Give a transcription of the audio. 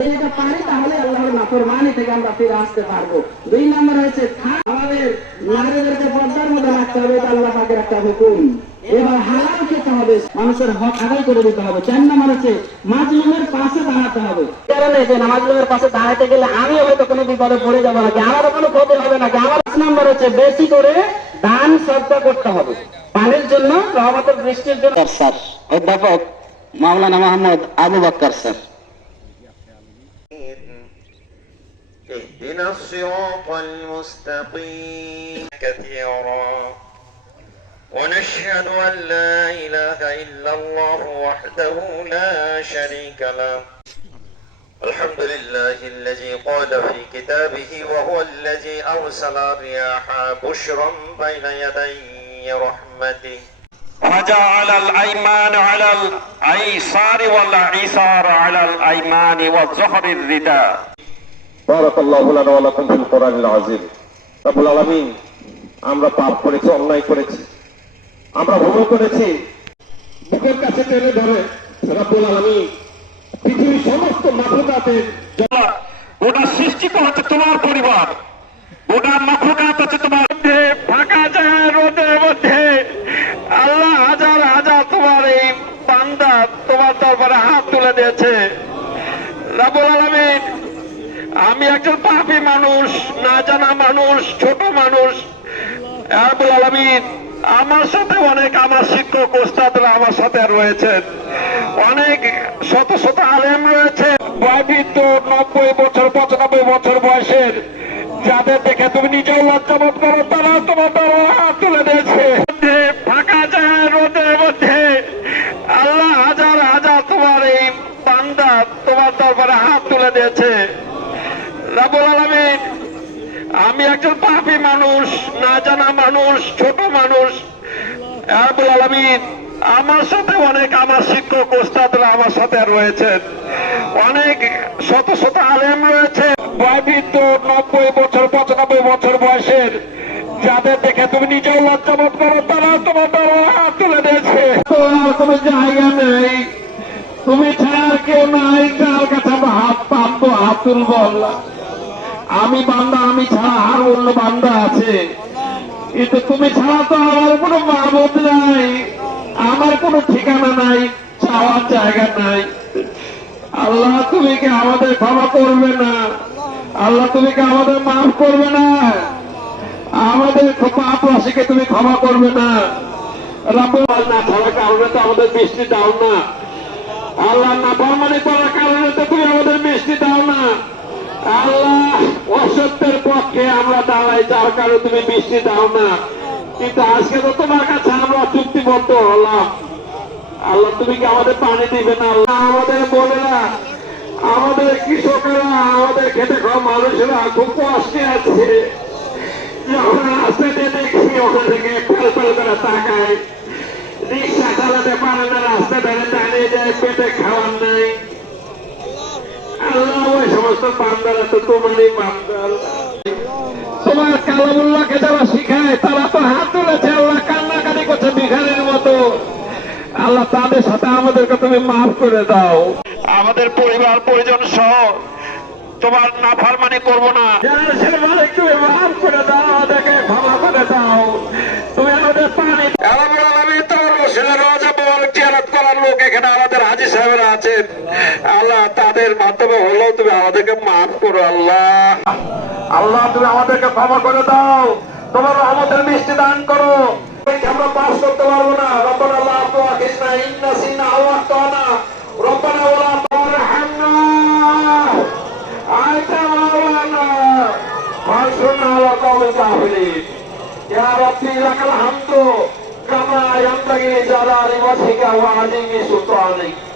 যদি এটা পারি তাহলে আল্লাহর নাফরমানি থেকে আমরা ফিরে আসতে পারব। দুই নম্বর হচ্ছে আমাদের নারীদেরকে পর্দার মধ্যে রাখতে হবে এটা আল্লাহ পাকের একটা হুকুম। এবার হালাল খেতে হবে মানুষের হক আদায় করে দিতে হবে। চার নম্বর হচ্ছে মাজলুমের পাশে দাঁড়াতে হবে। কারণে যে মাজলুমের পাশে দাঁড়াতে গেলে আমি হয়তো কোনো বিপদে পড়ে যাব নাকি আমারও কোনো ক্ষতি হবে নাকি? আমার পাঁচ নম্বর হচ্ছে বেশি করে দান সদ্গা করতে হবে। পানির জন্য রহমতের বৃষ্টির জন্য। স্যার অধ্যাপক মাওলানা মোহাম্মদ আবু বক্কর স্যার। اهدنا الصراط المستقيم. كثيرا. ونشهد أن لا إله إلا الله وحده لا شريك له. الحمد لله الذي قال في كتابه وهو الذي أرسل الرياح بشرا بين يدي رحمته. وجعل الأيمان على الأيسار والعيسار على الأيمان والزهر الرداء. বারাকাল্লাহু লানা ওয়া আমরা পাপ করেছি, অন্যায় করেছি। আমরা ভুল করেছি। বুকের কাছে টেনে ধরে রাবুল আলমী পৃথিবীর সমস্ত মাখলুকাতের যারা গোটা সৃষ্টিত হচ্ছে তোমার পরিবার। গোটা মাখলুকাত হচ্ছে তোমার ফাঁকা যায় রোদের মধ্যে। আল্লাহ হাজার হাজার তোমার এই বান্দা তোমার দরবারে হাত তুলে দিয়েছে। রব্বুল আলামিন আমি একজন পাপী মানুষ না জানা মানুষ, ছোট মানুষ। আমার সাথে অনেক আমার শিক্ষক ওস্তাদরা আমার সাথে রয়েছেন। অনেক শত শত আলেম রয়েছে। নব্বই বছর, পঁচানব্বই বছর বয়সের। যাদের দেখে তুমি নিজেও লজ্জাবোধ করো তারা তোমার হাত তুলে দিয়েছে। ফাঁকা যায় রোদের মধ্যে। আল্লাহ হাজার হাজার তোমার এই বান্দা তোমার দরবারে হাত তুলে দিয়েছে। রাবুল আমি একজন পাপী মানুষ না জানা মানুষ, ছোট মানুষ। রাবুল আলমিন, আমার সাথে অনেক আমার শিক্ষক ওস্তাদরা আমার সাথে রয়েছেন। অনেক শত শত আলেম রয়েছে। নব্বই বছর, পঁচানব্বই বছর বয়সের। যাদের দেখে তুমি নিজেও লজ্জাবোধ করো তারা তোমার হাত তুলে দিয়েছে। কোনো জায়গা নেই তুমি ছাড়া কেউ নাই, কার কাছে হাত পাবো হাত তুলবো আমি বান্দা, আমি ছাড়া আর অন্য বান্দা আছে। কিন্তু তুমি ছাড়া তো আমার কোনো মাহবুদ নাই, আমার কোনো ঠিকানা নাই, চাওয়ার জায়গা নাই। আল্লাহ তুমি কি আমাদের ক্ষমা করবে না। আল্লাহ তুমি কি আমাদের মাফ করবে না। আমাদের পাপ রাশিকে তুমি ক্ষমা করবে না। রাবুল না থাকার কারণে তো আমাদের বৃষ্টি দাও না। আল্লাহ না প্রমাণি করার কারণে তো তুমি আমাদের মিষ্টি দাও না। আল্লাহ, অসত্যের পক্ষে আমরা দাঁড়াই, যার কারণে তুমি মিষ্টি দাও না। কিন্তু আজকে তো তোমার কাছে আমরা চুক্তিবদ্ধ হলাম। আল্লাহ, তুমি কি আমাদের পানি দিবে না? আমাদের বোনেরা, আমাদের কৃষকেরা, আমাদের খেতে খাওয়া মানুষেরা খুব কষ্টে আছে। যখন রাস্তাতে দেখি, ওখানে ফেল ফেল করে তাকায় রিক্সা চালাতে পারে না, রাস্তা ধারে দাঁড়িয়ে যায়, পেটে খাওয়ার নাই। তোমারই তোমার কালামুল্লাহকে যারা শিখায় তারা তো হাত তুলেছে আল্লাহ কান্নাকানি করছে বিঘারের মতো। আল্লাহ তাদের সাথে আমাদেরকে তুমি মাফ করে দাও। আমাদের পরিবার পরিজন সহ তোমার নাফারমানি করব না। মালিক তুমি মাফ করে দাও আমাদেরকে ক্ষমা করে দাও তুমি আমাদের পানি আল্লাহ আলমী তোমার রসুলের রাজা জিয়ারত লোক এখানে আমাদের হাজি সাহেবরা আছেন। আল্লাহ তাদের মাধ্যমে হলেও তুমি আমাদেরকে মাফ করো, আল্লাহ। আল্লাহ, তুমি আমাদেরকে ক্ষমা করে দাও। তোমার রহমতের মিষ্টি দান করো। আমরা পাস করতে পারব না। রব্বানা আল্লাহ আল্লাহ কৃষ্ণা ইন্না সিন্না আল্লাহ তানা রব্বানা ওয়ালা তারহামনা আইতা মাওলানা ফাসুনা আলা কওমিল কাফিরিন। ইয়া রাব্বি, লাকাল হামদু। কামা ইয়ানবাগি জালালি ওয়াজহিকা ওয়া আযীমি সুলতানিক